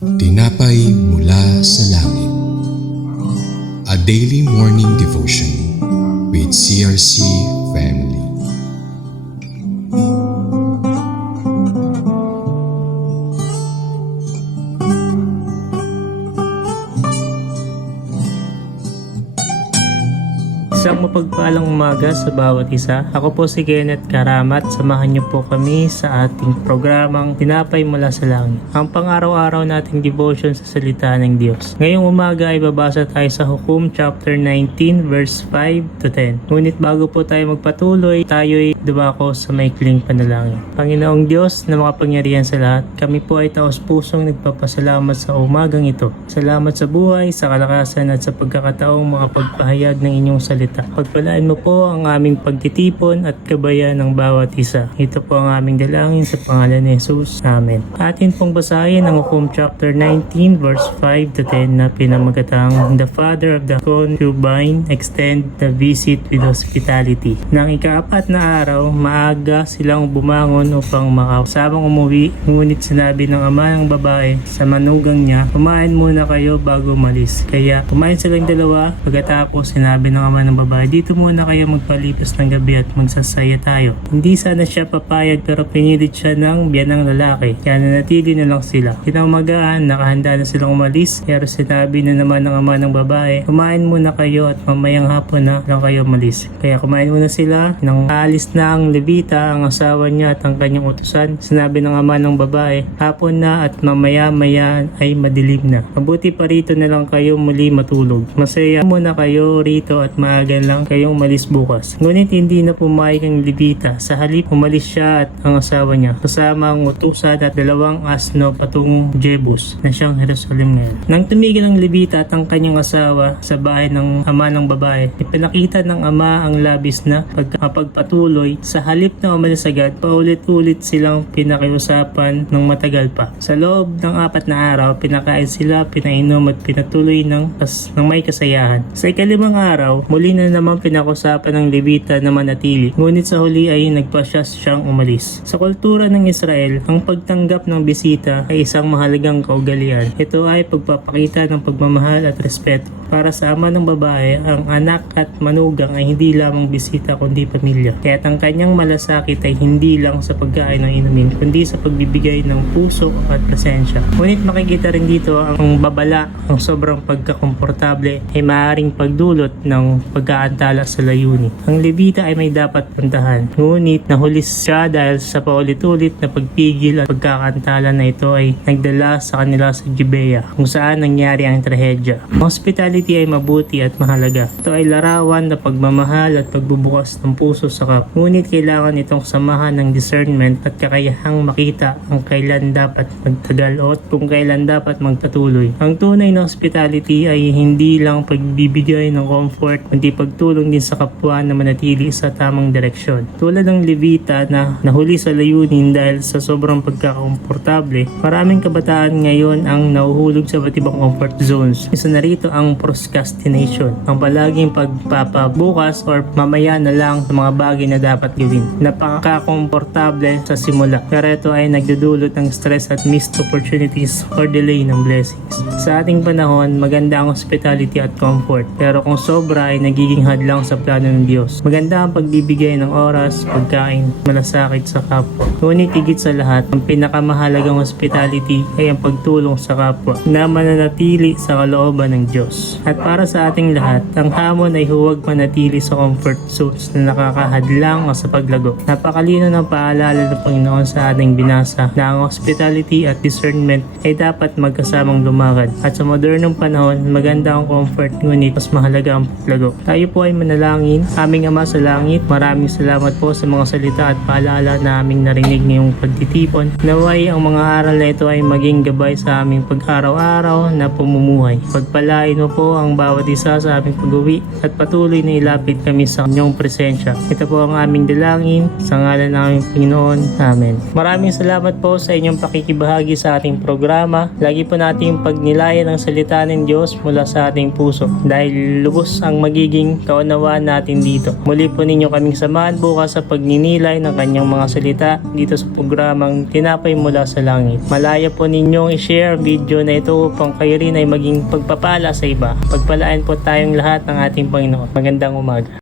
Tinapay mula sa langit. A daily morning devotion with CRC Family. Isang mapagpalang umaga sa bawat isa. Ako po si Kenneth Karamat. Samahan niyo po kami sa ating programang Tinapay Mula sa Langit. Ang pang-araw-araw nating devotion sa salita ng Diyos. Ngayong umaga ay babasa tayo sa Hukom chapter 19 verse 5 to 10. Ngunit bago po tayo magpatuloy, tayo'y dumako sa maikling panalangin. Panginoong Diyos na makapangyarihan sa lahat, kami po ay taos-pusong nagpapasalamat sa umagang ito. Salamat sa buhay, sa kalakasan at sa pagkakataong makapagpahayag ng inyong salita. Pagpalaan mo po ang aming pagtitipon at kabayan ng bawat isa. Ito po ang aming dalangin sa pangalan ni Jesus. Amen. Atin pong basahin ang Hukom chapter 19 verse 5 to 10 na pinamagatang The father of the concubine extend the visit with hospitality. Nang ikaapat na araw, maaga silang bumangon upang makasamang umuwi. Ngunit sinabi ng ama ng babae sa manugang niya, kumain muna kayo bago umalis. Kaya kumain silang dalawa. Pagkatapos sinabi ng ama ng babae, dito muna kayo magpalipas ng gabi at magsasaya tayo. Hindi sana siya papayag pero pinilit siya ng biyanang lalaki. Kaya nanatili na lang sila. Kinamagaan, nakahanda na silang umalis. Pero sinabi na naman ng ama ng babae, kumain muna kayo at mamayang hapon na lang kayo umalis. Kaya kumain muna sila. Nang aalis na ang Levita, ang asawa niya at ang kanyang utusan, sinabi ng ama ng babae, hapon na at mamaya-maya ay madilim na. Mabuti pa rito na lang kayo muli matulog. Masaya muna kayo rito at maaga lang kayong umalis bukas. Ngunit hindi na pumayag ang Levita. Sa halip, umalis siya at ang asawa niya, kasama ang utusan at 2 asno patungong Jebus na siyang Jerusalem ngayon. Nang tumigil ang Levita at ang kanyang asawa sa bahay ng ama ng babae, ipinakita ng ama ang labis na pagpapatuloy. Sa halip na umalis agad, paulit-ulit silang pinakiusapan ng matagal pa. Sa loob ng 4 na araw, pinakain sila, pinainom at pinatuloy ng may kasayahan. Sa ika-5 araw, muli na naman pinakusapan ng Levita na manatili, ngunit sa huli ay nagpasya siyang umalis. Sa kultura ng Israel, ang pagtanggap ng bisita ay isang mahalagang kaugalian. Ito ay pagpapakita ng pagmamahal at respeto. Para sa ama ng babae, ang anak at manugang ay hindi lamang bisita kundi pamilya. Kaya't ang kanyang malasakit ay hindi lang sa pagkain ng inumin, kundi sa pagbibigay ng puso at presensya. Ngunit makikita rin dito ang babala, ang sobrang pagkakomportable ay maaaring pagdulot ng pagkaantala sa layunin. Ang Levita ay may dapat puntahan, ngunit nahulis siya dahil sa paulit-ulit na pagpigil at pagkakantala na ito ay nagdala sa kanila sa Gibeah, kung saan nangyari ang trahedya. Hospitality ay mabuti at mahalaga. Ito ay larawan na pagmamahal at pagbubukas ng puso sa kapwa. Ngunit kailangan itong samahan ng discernment at kakayahang makita ang kailan dapat magtagal o kung kailan dapat magpatuloy. Ang tunay na hospitality ay hindi lang pagbibigay ng comfort, kundi pagtulong din sa kapwa na manatili sa tamang direksyon. Tulad ng Levita na nahuli sa layunin dahil sa sobrang pagkakomportable, maraming kabataan ngayon ang nahuhulog sa iba't ibang comfort zones. Isa na rito ang procrastination, ang palaging pagpapabukas or mamaya na lang sa mga bagay na dapat gawin. Napaka-komportable sa simula, pero ito ay nagdudulot ng stress at missed opportunities or delay ng blessings. Sa ating panahon, maganda ang hospitality at comfort, pero kung sobra ay nagiging hadlang sa plano ng Diyos. Maganda ang pagbibigay ng oras, pagkain, malasakit sa kapwa. Ngunit higit sa lahat, ang pinakamahalagang hospitality ay ang pagtulong sa kapwa na mananatili sa kalooban ng Diyos. At para sa ating lahat, ang hamon ay huwag manatili sa comfort zones na nakakahadlang o sa paglago. Napakalino ng paalala ng Panginoon sa ating binasa na ang hospitality at discernment ay dapat magkasamang lumakad. At sa modernong panahon, maganda ang comfort, ngunit mas mahalaga ang paglago. Tayo po ay manalangin. Aming Ama sa langit, maraming salamat po sa mga salita at paalala na aming narinig ngayong pagtitipon. Naway ang mga aral na ito ay maging gabay sa aming pag-araw-araw na pamumuhay. Pagpalain mo po ang bawat isa sa aming pag-uwi at patuloy na ilapit kami sa inyong presensya. Ito po ang aming dalangin sa ngalan ng aming Panginoon. Amen. Maraming salamat po sa inyong pakikibahagi sa ating programa. Lagi po nating pagnilayan ang salita ng Diyos mula sa ating puso dahil lubos ang magiging magiging kaunawaan natin dito. Muli po ninyo kaming samahan bukas sa pagninilay ng kanyang mga salita dito sa programang Tinapay Mula sa Langit. Malaya po ninyong i-share video na ito upang kayo rin ay maging pagpapala sa iba. Pagpalaan po tayong lahat ng ating Panginoon. Magandang umaga.